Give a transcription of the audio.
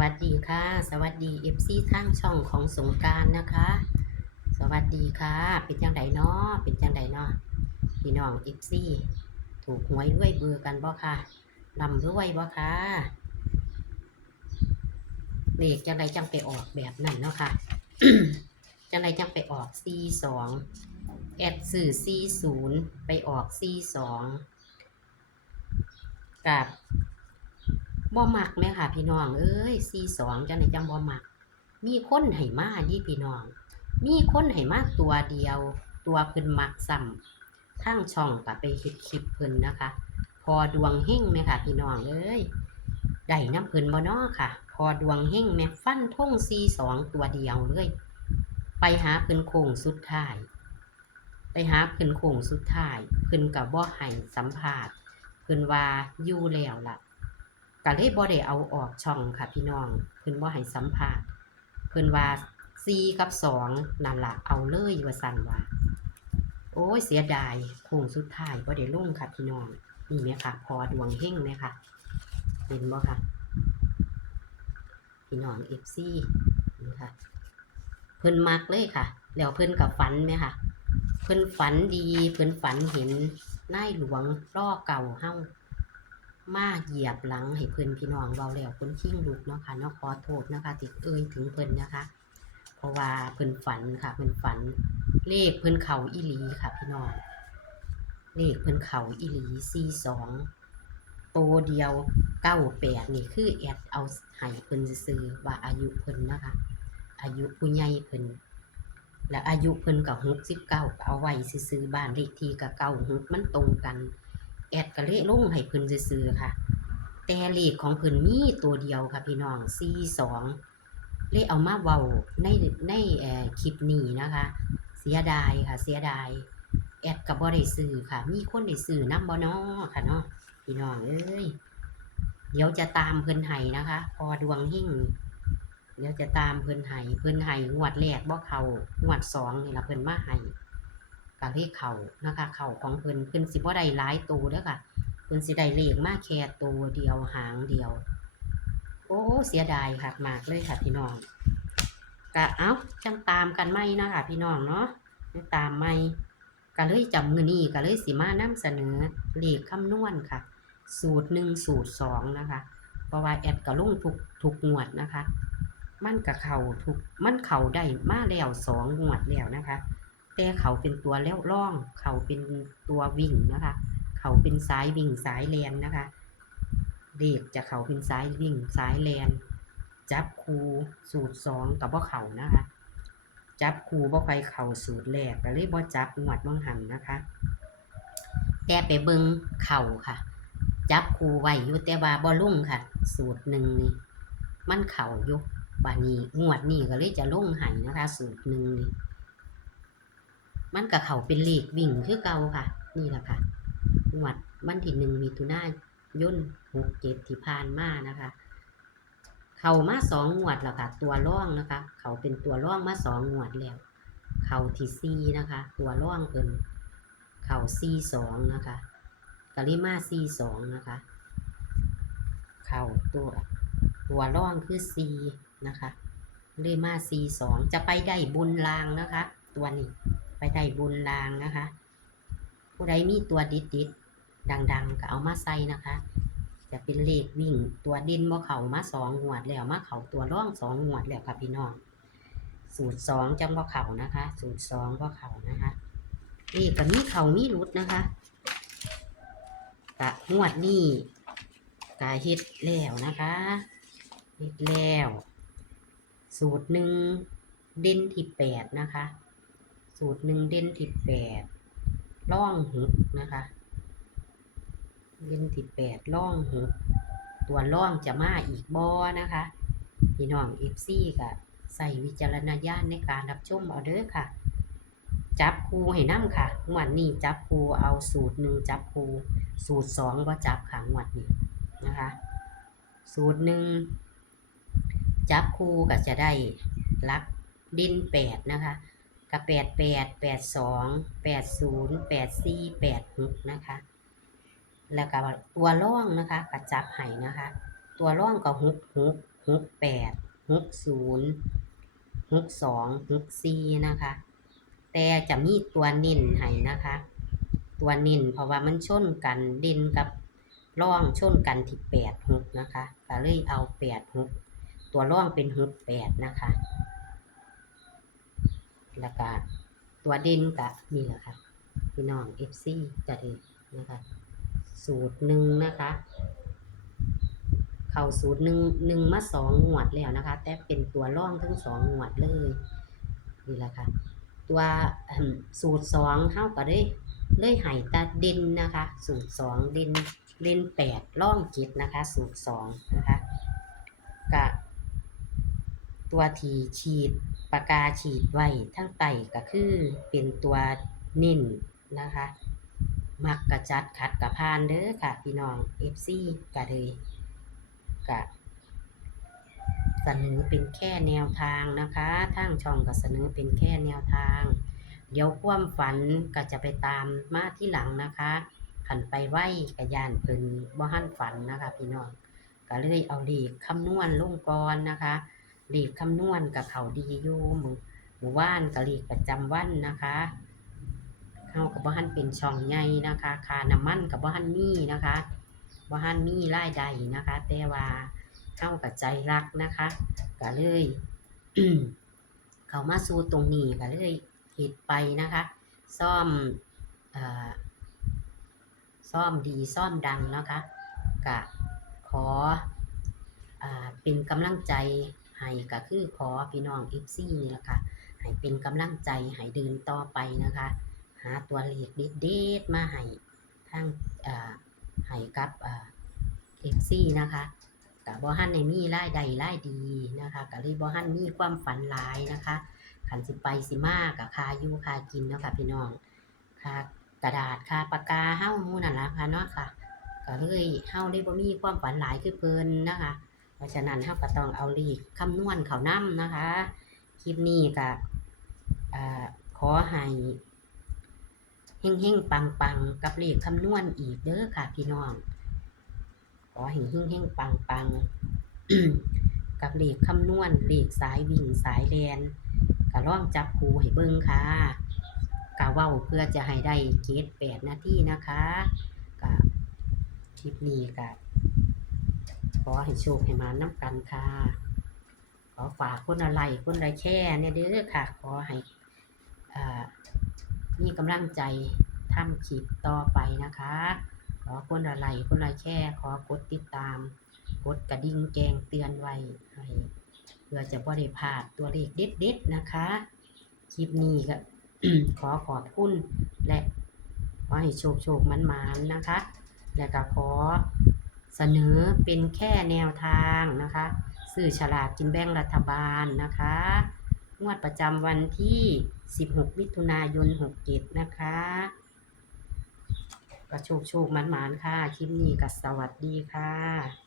วัสดีค่ะ สวัสดีเอฟซีทางช่องของสงการนะคะ สวัสดีค่ะ เป็นจังไดเนาะเป็นจังไดเนาะพี่น้องเอฟซีถูกหวยด้วยเบือกันบ่ค่ะลำด้วยบ่ค่ะเลขจังไดจังไปออกแบบนั้นเนาะค่ะจังไดจังไปออกซีสองแอดสื่อซีศูนย์ไปออกซีสองกับ บ่มักแม่ค่ะ พี่น้อง เอ้ยซีสองจังไหนจังบ่มัก มีคนให้มาดิพี่น้อง มีคนให้มาตัวเดียว ตัวเพิ่นมักซ้ำทางช่องก็ไปเฮ็ดคลิปเพิ่นนะคะ พอดวงเฮงแม่ค่ะ พี่น้องเอ้ยได้น้ำเพิ่นบ่น้อค่ะ พอดวงเฮงแม่ฟันท่งซีสองตัวเดียวเลย ไปหาเพิ่นโค้งสุดท้าย ไปหาเพิ่นโค้งสุดท้ายเพิ่นก็บ่ให้สัมภาษณ์เพิ่นว่าอยู่แล้วล่ะ ก็เลยบ่ได้เอาออกช่องค่ะพี่น้อง เพิ่นบ่ให้สัมภาษณ์เพิ่นว่า4กับ2นั่นล่ะเอาเลยว่าซั่นว่า โอ้ยเสียดายโค้งสุดท้ายบ่ได้ลงค่ะพี่น้องนี่แหมค่ะ พอดวงเฮงไหมค่ะเห็นบ่ค่ะ พี่น้อง FC นี่ค่ะ เพิ่นมักเลยค่ะ แล้วเพิ่นกับฝันไหมค่ะ เพิ่นฝันดี เพิ่นฝันเห็นนายหลวงล่อเก่าเฮา มาเหยียบหลังให้เพิ่นพี่น้องเว้าแล้วเพิ่นขิ้งลุกเนาะค่ะเนาะขอโทษนะคะที่เอ่ยถึงเพิ่นนะคะ เพราะว่าเพิ่นฝันค่ะเพิ่นฝัน เลขเพิ่นเข่าอีหลีค่ะ พี่น้องเลขเพิ่นเข่าอีหลี42โตเดียว98นี่คือแอดเอาให้เพิ่นซื่อว่าอายุเพิ่นนะคะ อายุผู้ใหญ่เพิ่นและอายุเพิ่นก็69ก็เก่าเอาไว้ซื่อบ้านเลขที่ก็96มันตรงกัน แอดก็เลยลงให้เพิ่นซื้อค่ะ แต่เลขของเพิ่นมีตัวเดียวค่ะพี่น้อง42เลยเอามาเว้าในในคลิปนี้นะคะ เสียดายค่ะ เสียดาย แอดก็บ่ได้ซื้อค่ะ มีคนได้ซื้อนำบ่น้อค่ะเนาะพี่น้องเอ้ยเดี๋ยวจะตามเพิ่นให้นะคะ พอดวงหิ่งเดี๋ยวจะตามเพิ่นให้เพิ่นให้งวดแรกบ่เขางวดสองนี่ล่ะเพิ่นมาให้ ก็เลขเข่านะคะ เข่าของเพิ่นเพิ่นสิบ่ได้หลายตัวเด้อค่ะเพิ่นสิได้เลขมาแค่ตัวเดียวหางเดียว โอ้เสียดายค่ะมากเลยค่ะพี่น้องก็เอ้าจังตามกันไหมเนาะค่ะพี่น้องเนาะตามไหมก็เลยจำมือนี้ก็เลยสิมานํเสนอเลขคำนวณค่ะ สูตรหนึ่งสูตรสองนะคะเพราะว่าแอดก็ลงทุกทุกงวดนะคะ มันกับเข่าทุกมันเข่าได้มาแล้วสองงวดแล้วนะคะ แต่เขาเป็นตัวแล้วร่อง เขาเป็นตัววิ่งนะคะ เขาเป็นสายวิ่งสายแลนนะคะ เด็กจะเขาเป็นสายวิ่งสายแลนจับคูสูตรสองกับบ่เขานะคะ จับคูบ่ใครเข่าสูตรแรกก็เลยบ่จับหวดมังหันนะคะ แต่ไปเบิงเข่าค่ะ จับคูไว้อยู่แต่ว่าบ่ลุ่งค่ะ สูตรหนึ่งนี่มันเข่าอยู่บานี้งวดนี้ก็เลยจะลุ่งให้นะคะ สูตรหนึ่งนี่ มันกับเขาเป็นเลขวิ่งคือเก่าค่ะ นี่แหละค่ะงวดวันที่หนึ่งมีตุนาย่นหกเจ็ดที่ผ่านมานะคะ เขามาสองงวดแล้วค่ะ ตัวร่องนะคะ เขาเป็นตัวร่องมาสองงวดแล้ว เขาที่ซีนะคะ ตัวร่องเป็นเขาซีสองนะคะกะลิมาซีสองนะคะ เขาตัวตัวร่องคือซีนะคะเลมาซีสองจะไปได้บุญลางนะคะ ตัวนี้ ไปได้บุญลางนะคะ ผู้ใดมีตัวดิดดิดดัง ๆ ก็เอามาใส่นะคะ จะเป็นเลขวิ่งตัวด่นบ่เขามาสองหวดแล้วมาเขาตัวร่องสองหวดแล้วค่ะพี่น้องสูตรสองจังบ่เขานะคะ สูตรสองบ่เขานะคะนี่ก็มีเข่ามีรุดนะคะกะงวดนี้กะเฮ็ดแล้วนะคะเฮ็ดแล้ว สูตรหนึ่งเด่นที่แปดนะคะ สูตรหนึ่งเด่นที่แปดล่องหกนะคะ เด่นที่แปดล่องหกตัวล่องจะมาอีกบอนะคะ พี่น้องเอฟซีก็ใส่วิจารณญาณในการรับชมเอาเด้อค่ะ จับคูให้น้ำค่ะงวดนี้จับคูเอาสูตรหนึ่งจับคูสูตรสองว่าจับค่ะงวดนี้นะคะ สูตรหนึ่งจับคูก็จะได้ลักดินแปดนะคะ กับแปดแปดแปดสองแปดศูนย์แปดสี่แปดหกนะคะ แล้วก็ตัวร่องนะคะกับจับไห้นะคะ ตัวร่องกับหกหกหกแปดหกศูนย์หกสองหกสี่นะคะ แต่จะมีตัวเน้นให้นะคะ ตัวเน้นเพราะว่ามันชนกันด่นกับร่องชนกันที่แปดหกนะคะก็เลยเอาแปดหกตัวร่องเป็นหกแปดนะคะ แล้วก็ตัวเด่นกับนี่แหละค่ะพี่น้อง FC จะดีนะคะสูตรหนึ่งนะคะ เข้าสูตรหนึ่งหนึ่งมาสองหวดแล้วนะคะ แต่เป็นตัวร่องทั้งสองหวดเลยนี่แหละค่ะ ตัวสูตรสองเท่ากับได้เลยไห้ตาด่นนะคะ สูตรสองด่นเล่นแปดร่องเจ็ดนะคะ สูตรสองนะคะกะตัวทีฉีด ปากกาฉีดไว้ทั้งไตก็คือเป็นตัวเน้นนะคะ มักกระจัดขัดกระพานเด้อค่ะ พี่น้อง FC กะเลยกะเสนอเป็นแค่แนวทางนะคะทางช่องก็เสนอเป็นแค่แนวทาง เดี๋ยวความฝันก็จะไปตามมาที่หลังนะคะขันไปไหวกระยานเพิ่นบ่หันฝันนะคะ พี่น้องก็เลยเอาเลขคำนวณลงก่อนนะคะ เลขคำนวณกับเขาดีอยู่หมู่หมู่ว่านกับเลขประจำวันนะคะเขากับบ่หันเป็นช่องใหญ่นะคะคาน้ำมันกับบ่หันมีนะคะบ่หันมีรายได้นะคะ แต่ว่าเข้ากับใจรักนะคะก็เลยเขามาสู่ตรงนี้ก็เลยเห็ดไปนะคะ ซ่อมเออซ่อมดีซ่อมดังนะคะกะขออ่าเป็นกำลังใจ ให้ก็คือขอพี่น้องเอฟซีนี่แหละค่ะให้เป็นกำลังใจให้เดินต่อไปนะคะ หาตัวเลขเด็ดๆมาให้ทั้งให้กับเอฟซีนะคะกับบ่ฮันในมีรายใดรายดีนะคะกับเลยบ่ฮันมีความฝันหลายนะคะขันสิไปสิมากับคาอยู่คากินเนาะค่ะพี่น้องคากระดาษคาปากกาเฮ้ามูนั่นละค่ะเนาะค่ะก็เลยเฮ้าได้บ่มีความฝันหลายคือเพลินนะคะ ราะฉะนั้นเฮาก็ต้องเอาลีกคำนวณเขานํนะคะ คลิปนี้ก็ขอให้เฮงเฮงปังปังกับเลขคำนวณอีกเด้อค่ะพี่น้อง ขอให้เฮงเฮงปังปังกับเลขคำนวณเลขสายวิ่งสายแลนก็ลองจับคูให้เบิ่งค่ะกะเว้าเพื่อจะให้ได้เกตแปดนาทีนะคะกะคลิปนี้กะ ขอให้โชคให้มาน้ำกันค่ะ ขอฝากคนอะไรคนอะไรแค่เนี่ยเด้อค่ะ ขอให้อ่ามีกำลังใจทำคลิปต่อไปนะคะ ขอคนอะไรคนอะไรแค่ขอกดติดตาม กดกระดิ่งแจ้งเตือนไว้ให้เพื่อจะบริพาดตัวเลขเด็ดๆนะคะ คลิปนี้ก็ขอขอบคุณและขอให้โชคโชคมันมันๆนะคะ และก็ขอ เสนอเป็นแค่แนวทางนะคะสื่อฉลากกินแบ่งรัฐบาลนะคะ งวดประจำวันที่ 16 มิถุนายน 67 นะคะก็โชคโชคมันมันๆค่ะ คลิปนี้ก็สวัสดีค่ะ